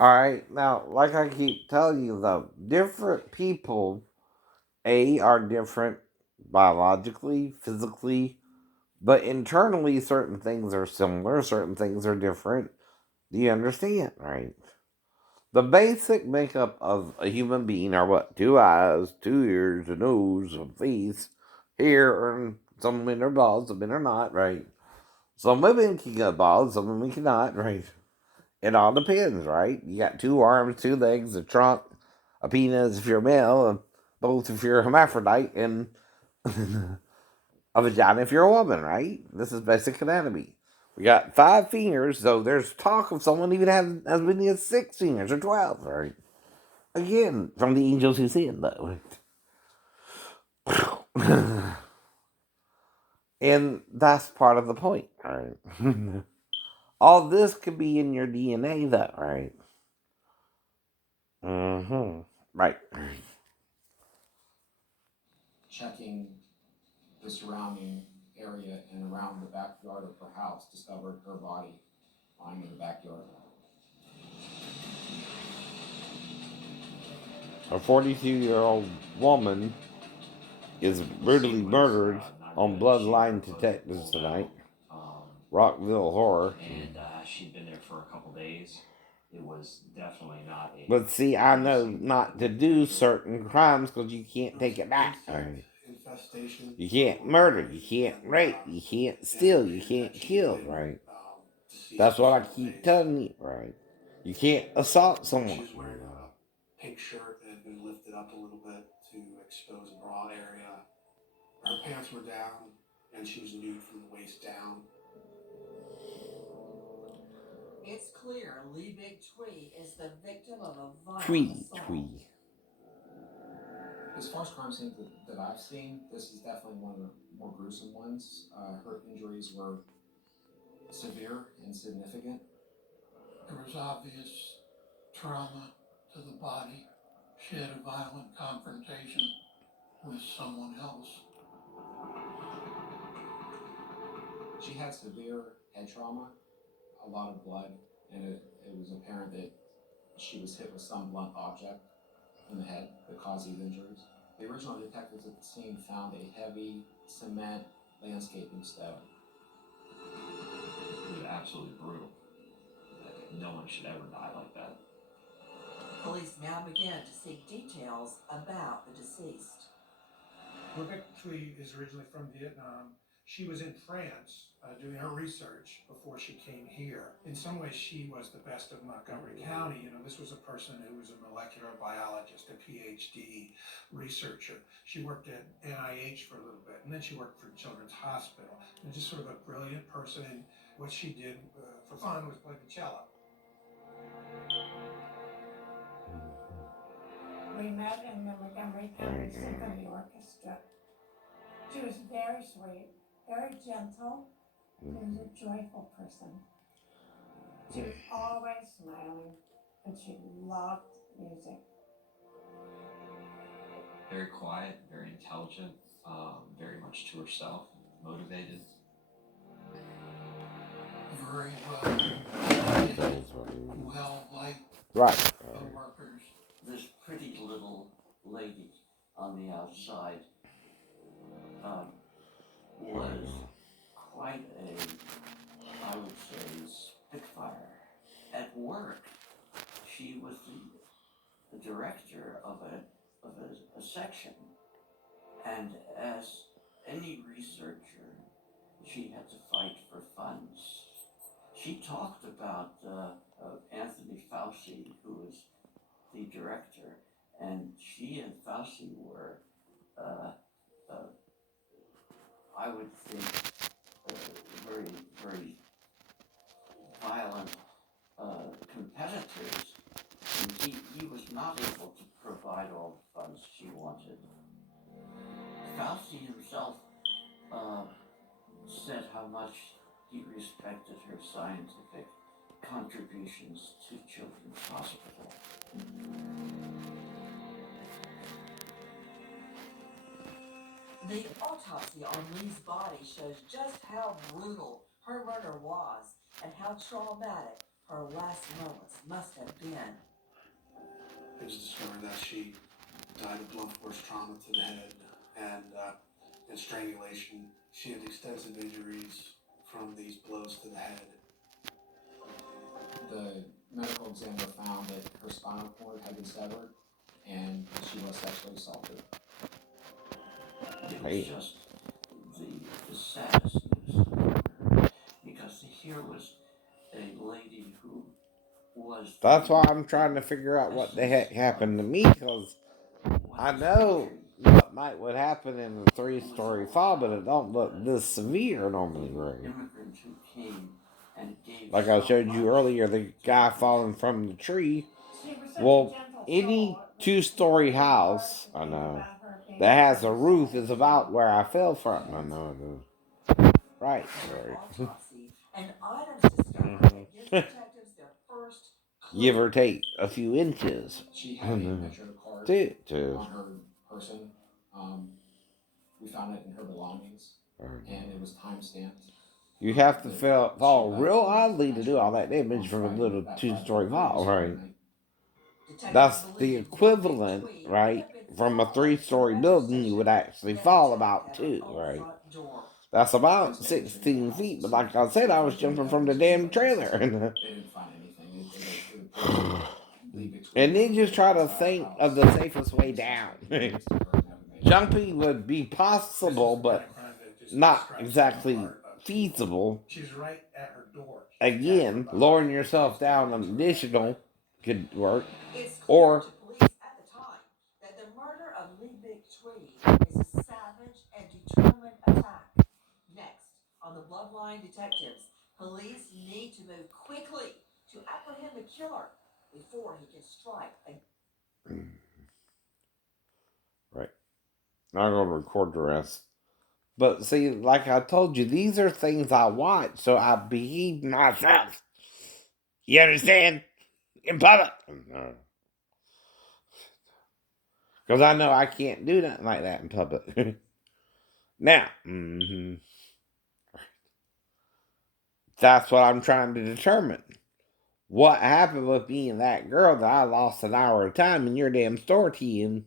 Alright, now, like I keep telling you, though, different people, are different biologically, physically, but internally, certain things are similar, certain things are different. Do you understand, right? The basic makeup of a human being are what? Two eyes, two ears, a nose, a face, hair, and some men are bald, some men are not, right? Some women can get bald, some women cannot, right? It all depends, right? You got two arms, two legs, a trunk, a penis if you're male, and both if you're a hermaphrodite, and a vagina if you're a woman, right? This is basic anatomy. We got 5 fingers, so there's talk of someone even having as many as 6 fingers or 12, right? Again, from the angels who sin, though. And that's part of the point, right? All this could be in your DNA, though, right? Mm-hmm. Right. Checking the surrounding area and around the backyard of her house, discovered her body lying in the backyard. A 42-year-old woman is brutally murdered on Bloodline Detectives tonight. Rockville Horror. And she'd been there for a couple days. It was definitely not a. But see, I know not to do certain crimes because you can't take it back. Right? You can't murder, you can't rape, you can't steal, you can't kill, right? That's what I keep telling you, right? You can't assault someone. She was wearing a pink shirt that had been lifted up a little bit to expose a bra area. Her pants were down, and she was nude from the waist down. It's clear Lee Big Twee is the victim of a violent assault. Twee. As far as crime scenes that I've seen, this is definitely one of the more gruesome ones. Her injuries were severe and significant. There was obvious trauma to the body. She had a violent confrontation with someone else. She had severe head trauma, a lot of blood, and it was apparent that she was hit with some blunt object in the head that caused these injuries. The original detectives at the scene found a heavy cement landscaping stone. It was absolutely brutal. No one should ever die like that. Police now begin to seek details about the deceased. Rebecca Twee is originally from Vietnam. She was in France doing her research before she came here. In some ways, she was the best of Montgomery County. You know, this was a person who was a molecular biologist, a PhD researcher. She worked at NIH for a little bit, and then she worked for Children's Hospital. And just sort of a brilliant person. And what she did for fun was play the cello. We met in the Montgomery County Symphony Orchestra. She was very sweet, very gentle. She was a joyful person. She was always smiling, and she loved music. Very quiet, very intelligent, very much to herself, motivated. Very well liked. Right. Workers. This pretty little lady on the outside was quite a, I would say, spitfire. At work, she was the director of a section, and as any researcher, she had to fight for funds. She talked about Anthony Fauci, who was the director, and she and Fauci were, I would think, very, very violent competitors. And he was not able to provide all the funds she wanted. Fauci himself said how much he respected her scientific contributions to Children's Hospital. The autopsy on Lee's body shows just how brutal her murder was and how traumatic her last moments must have been. It was discovered that she died of blunt force trauma to the head and strangulation. She had extensive injuries from these blows to the head. The medical examiner found that her spinal cord had been severed and she was sexually assaulted. It was just the saddest news, because here was a lady who was. That's why I'm trying to figure out what the heck happened to me, because I know what might would happen in a 3-story fall, but it don't look this severe normally, right? Immigrants who came and gave Like I showed you earlier, the guy falling from the tree. Well, any 2-story house, I know, that has a roof is about where I fell from. I know it is. Right, right. Autopsy and items discovered that give detectives their first clue. Give or take a few inches. She had a Metro card Too. on her person. We found it in her belongings, and it was time stamped. You have to fall real oddly to do all that damage from a little 2-story fall, right? That's the equivalent, right? From a 3-story building, you would actually fall about 2, right? That's about 16 feet, but like I said, I was jumping from the damn trailer. They didn't find anything. And then just try to think of the safest way down. Jumping would be possible, but not exactly feasible. She's right at her door. Again, lowering yourself down an additional could work. It's clear Or to police at the time that the murder of Lee Big Tree is a savage and determined attack. Next, on the Bloodline Detectives, police need to move quickly to apprehend the killer before he can strike again. right, I'm gonna record the rest. But see, like I told you, these are things I watch, so I behave myself. You understand? In public. Because I know I can't do nothing like that in public. Now, that's what I'm trying to determine. What happened with me and that girl that I lost an hour of time in your damn store, T?